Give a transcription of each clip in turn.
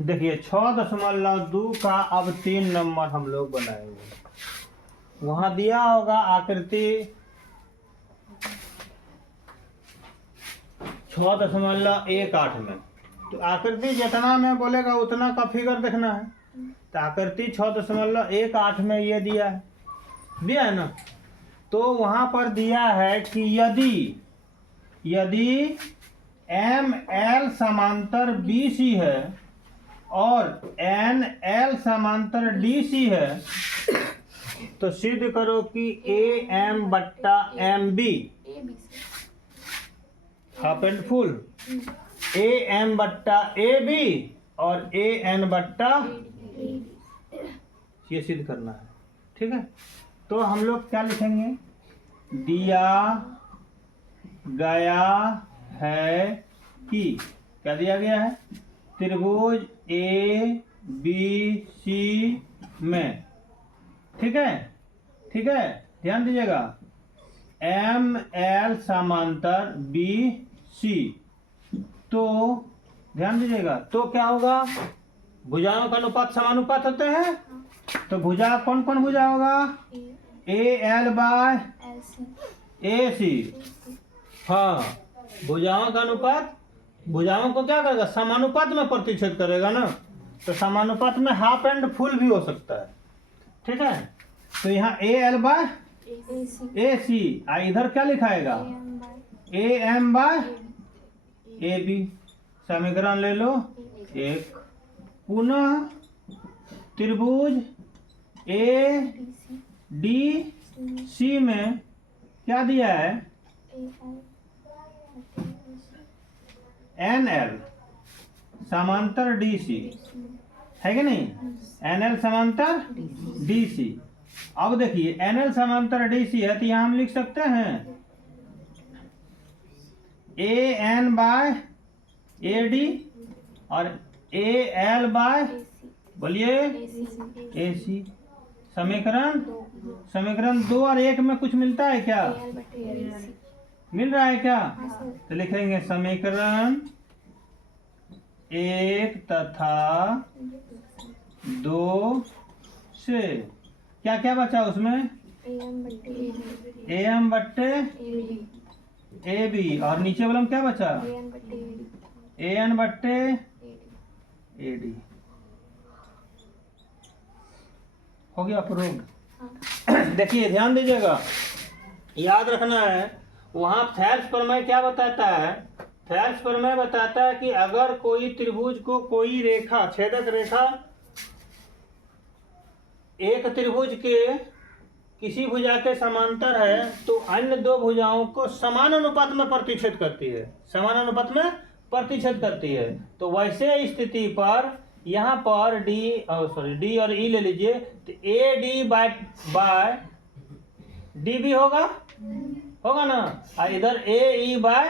देखिए 6.2 का अब 3 नंबर हम लोग बनाएंगे। वहां दिया होगा आकृति 6.18 में, तो आकृति जितना में बोलेगा उतना का फिगर देखना है। तो आकृति 6.18 में ये दिया है ना। तो वहां पर दिया है कि यदि एम एल समांतर बी सी है और एन एल समांतर डी सी है, तो सिद्ध करो कि ए एम बट्टा M B half and full, A M बट्टा ए बी और ए एन बट्टा, ये सिद्ध करना है। ठीक है, तो हम लोग क्या लिखेंगे, दिया गया है कि, क्या दिया गया है, त्रिभुज ए बी सी में, ठीक है, ध्यान दीजिएगा, एम एल समांतर बी सी। तो ध्यान दीजिएगा, तो क्या होगा, भुजाओं का अनुपात समानुपात होते हैं। तो भुजा कौन कौन भुजा होगा, ए एल बाय ए सी। हाँ, भुजाओं का अनुपात भुजाओं को क्या करेगा, समानुपात में प्रतिच्छेद करेगा ना। तो समानुपात में हाफ एंड फुल भी हो सकता है। ठीक है, तो यहाँ A L by A C, इधर क्या लिखाएगा, A M by A B. समीकरण ले लो एक। पुनः त्रिभुज ए डी सी में क्या दिया है, एन एल समांतर डी सी है कि नहीं, एन एल समांतर डी सी। अब देखिए एन एल समांतर डी सी है, तो यहां हम लिख सकते हैं A N bye A D और ए एल बाय, बोलिए, ए सी। समीकरण 2 और 1 में कुछ मिलता है क्या, मिल रहा है क्या। तो लिखेंगे समीकरण 1 तथा 2 से क्या क्या बचा उसमें, ए एम बट्टे ए बी, और नीचे वाला में क्या बचा, ए एन बट्टे ए डी। हो गया प्रूव। देखिए ध्यान दीजिएगा, याद रखना है, वहां थेल्स प्रमेय क्या बताता है, थेल्स प्रमेय बताता है कि अगर कोई त्रिभुज को कोई रेखा, छेदक रेखा एक त्रिभुज के किसी भुजा के समांतर है, तो अन्य दो भुजाओं को समान अनुपात में प्रतिच्छेद करती है, समान अनुपात में प्रतिच्छेद करती है। तो वैसे स्थिति पर यहाँ पर डी और ई ले लीजिए, तो ए डी बाय डी भी होगा ना, और इधर ए ई बाय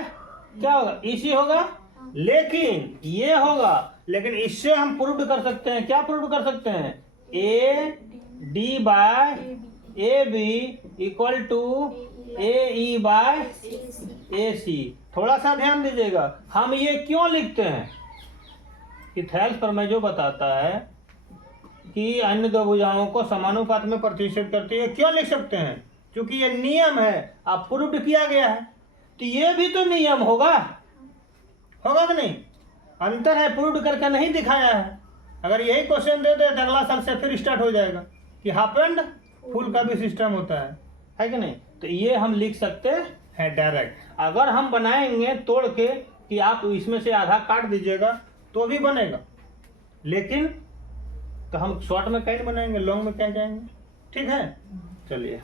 क्या होगा, इसी होगा। लेकिन ये होगा, लेकिन इससे हम प्रूव कर सकते हैं, क्या प्रूव कर सकते हैं, A D by A B equal to A E by A C. थोड़ा सा ध्यान दीजिएगा, हम ये क्यों लिखते हैं कि थेल्स प्रमेय जो बताता है कि अन्य दो भुजाओं को समानुपात में प्रतिच्छेद करती है, क्यों लिख सकते हैं, क्योंकि ये नियम है, आप प्रूव किया गया है। तो ये भी तो नियम होगा कि नहीं, अंतर है, प्रूव करके नहीं दिखाया है। अगर यही क्वेश्चन दे दे तो अगला साल से फिर स्टार्ट हो जाएगा कि हाफ एंड फुल का भी सिस्टम होता है कि नहीं। तो ये हम लिख सकते हैं डायरेक्ट। अगर हम बनाएंगे तोड़ के कि आप इसमें से आधा काट दीजिएगा तो भी बनेगा, लेकिन तो हम शॉर्ट में कैसे बनाएंगे, लॉन्ग में क्या जाएंगे। ठीक है, चलिए।